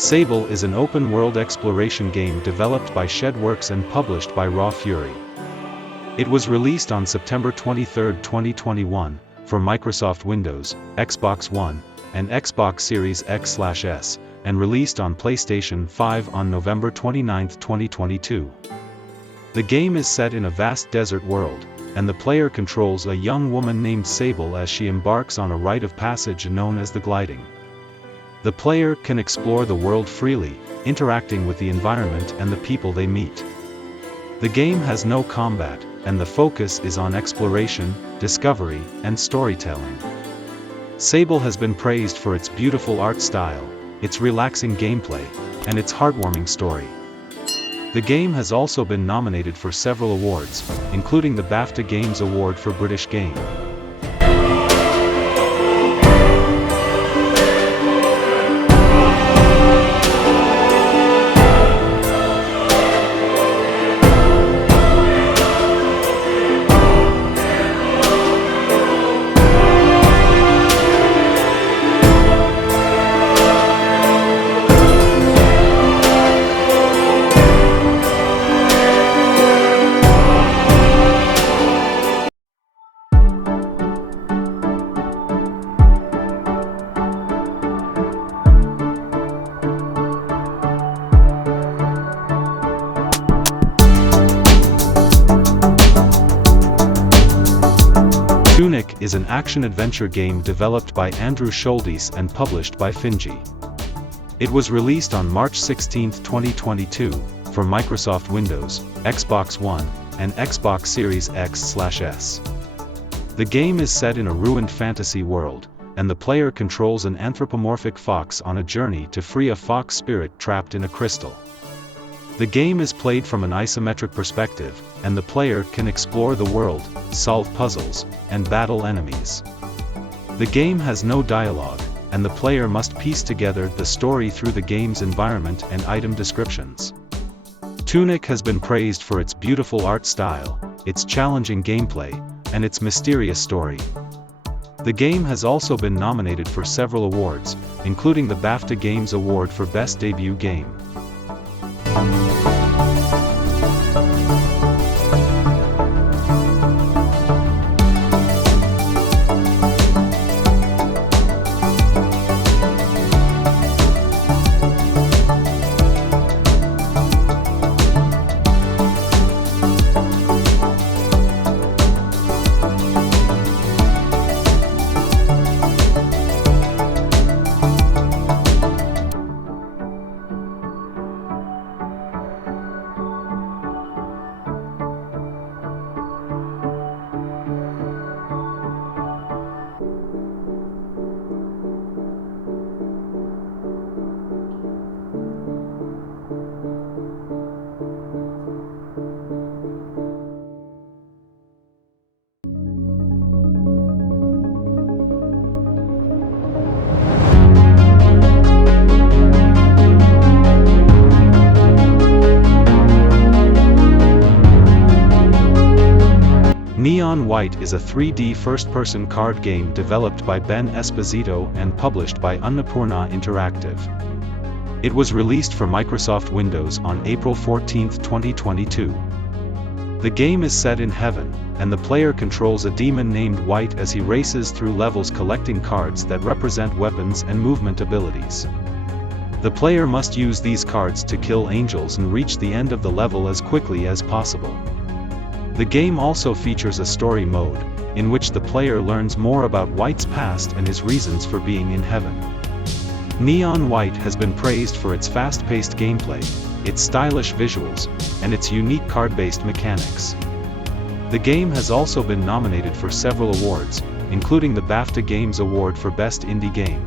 Sable is an open-world exploration game developed by Shedworks and published by Raw Fury. It was released on September 23, 2021, for Microsoft Windows, Xbox One, and Xbox Series X/S, and released on PlayStation 5 on November 29, 2022. The game is set in a vast desert world, and the player controls a young woman named Sable as she embarks on a rite of passage known as the gliding. The player can explore the world freely, interacting with the environment and the people they meet. The game has no combat, and the focus is on exploration, discovery, and storytelling. Sable has been praised for its beautiful art style, its relaxing gameplay, and its heartwarming story. The game has also been nominated for several awards, including the BAFTA Games Award for British Game. Tunic is an action-adventure game developed by Andrew Schultes and published by Finji. It was released on March 16, 2022, for Microsoft Windows, Xbox One, and Xbox Series X/S. The game is set in a ruined fantasy world, and the player controls an anthropomorphic fox on a journey to free a fox spirit trapped in a crystal. The game is played from an isometric perspective, and the player can explore the world, solve puzzles, and battle enemies. The game has no dialogue, and the player must piece together the story through the game's environment and item descriptions. Tunic has been praised for its beautiful art style, its challenging gameplay, and its mysterious story. The game has also been nominated for several awards, including the BAFTA Games Award for Best Debut Game. Neon White is a 3D first-person card game developed by Ben Esposito and published by Annapurna Interactive. It was released for Microsoft Windows on April 14, 2022. The game is set in heaven, and the player controls a demon named White as he races through levels collecting cards that represent weapons and movement abilities. The player must use these cards to kill angels and reach the end of the level as quickly as possible. The game also features a story mode, in which the player learns more about White's past and his reasons for being in heaven. Neon White has been praised for its fast-paced gameplay, its stylish visuals, and its unique card-based mechanics. The game has also been nominated for several awards, including the BAFTA Games Award for Best Indie Game.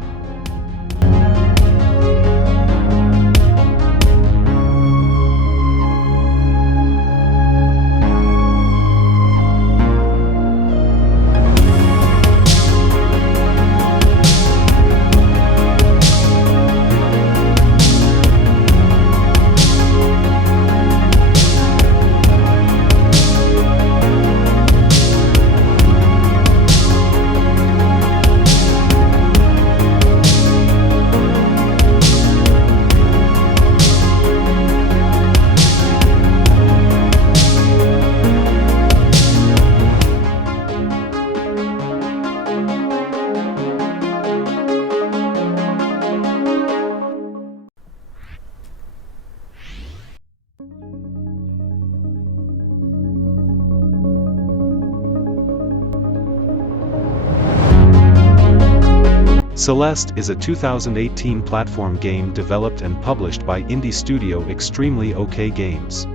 Celeste is a 2018 platform game developed and published by indie studio Extremely OK Games.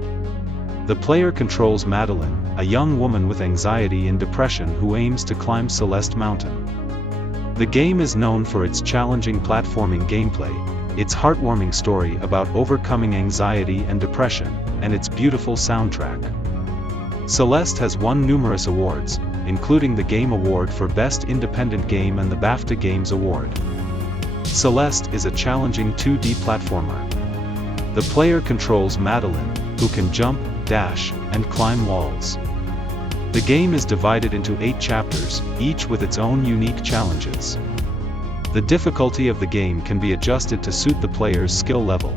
The player controls Madeline, a young woman with anxiety and depression who aims to climb Celeste Mountain. The game is known for its challenging platforming gameplay, its heartwarming story about overcoming anxiety and depression, and its beautiful soundtrack. Celeste has won numerous awards, including the Game Award for Best Independent Game and the BAFTA Games Award. Celeste is a challenging 2D platformer. The player controls Madeline, who can jump, dash, and climb walls. The game is divided into 8 chapters, each with its own unique challenges. The difficulty of the game can be adjusted to suit the player's skill level.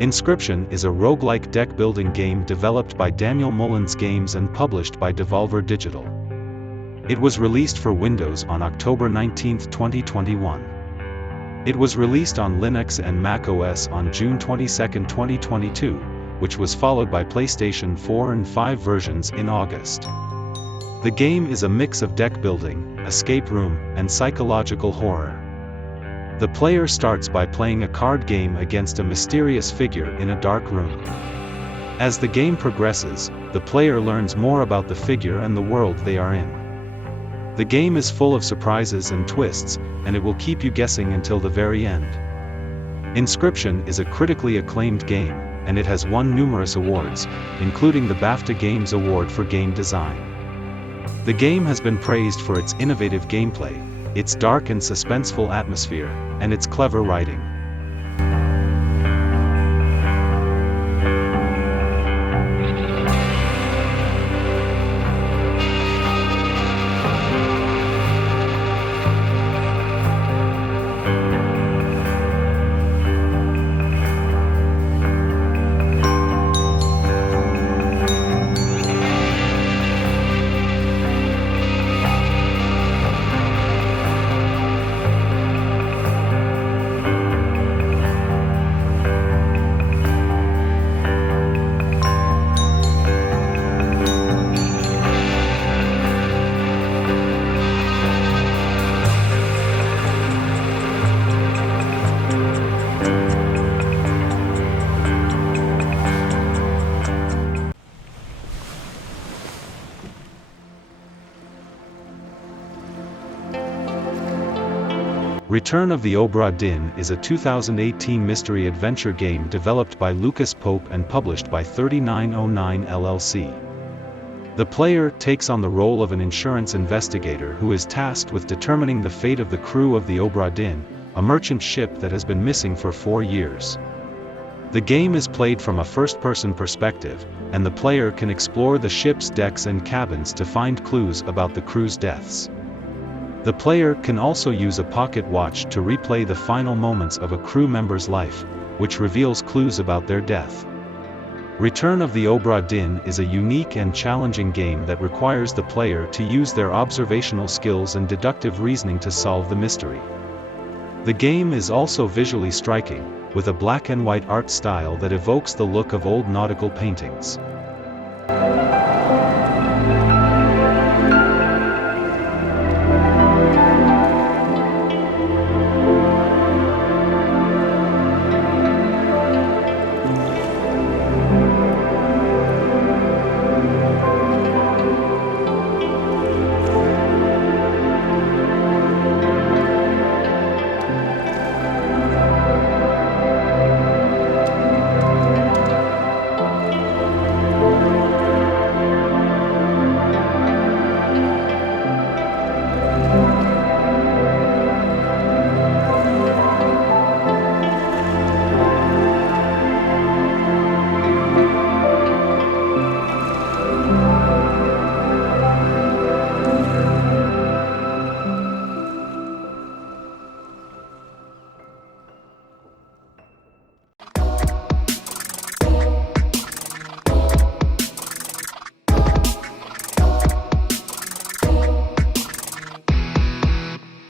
Inscription is a roguelike deck-building game developed by Daniel Mullins Games and published by Devolver Digital. It was released for Windows on October 19, 2021. It was released on Linux and Mac OS on June 22, 2022, which was followed by PlayStation 4 and 5 versions in August. The game is a mix of deck-building, escape room, and psychological horror. The player starts by playing a card game against a mysterious figure in a dark room. As the game progresses, the player learns more about the figure and the world they are in. The game is full of surprises and twists, and it will keep you guessing until the very end. Inscription is a critically acclaimed game, and it has won numerous awards, including the BAFTA Games Award for Game Design. The game has been praised for its innovative gameplay, its dark and suspenseful atmosphere, and its clever writing. Return of the Obra Dinn is a 2018 mystery adventure game developed by Lucas Pope and published by 3909 LLC. The player takes on the role of an insurance investigator who is tasked with determining the fate of the crew of the Obra Dinn, a merchant ship that has been missing for 4 years. The game is played from a first-person perspective, and the player can explore the ship's decks and cabins to find clues about the crew's deaths. The player can also use a pocket watch to replay the final moments of a crew member's life, which reveals clues about their death. Return of the Obra Dinn is a unique and challenging game that requires the player to use their observational skills and deductive reasoning to solve the mystery. The game is also visually striking, with a black and white art style that evokes the look of old nautical paintings.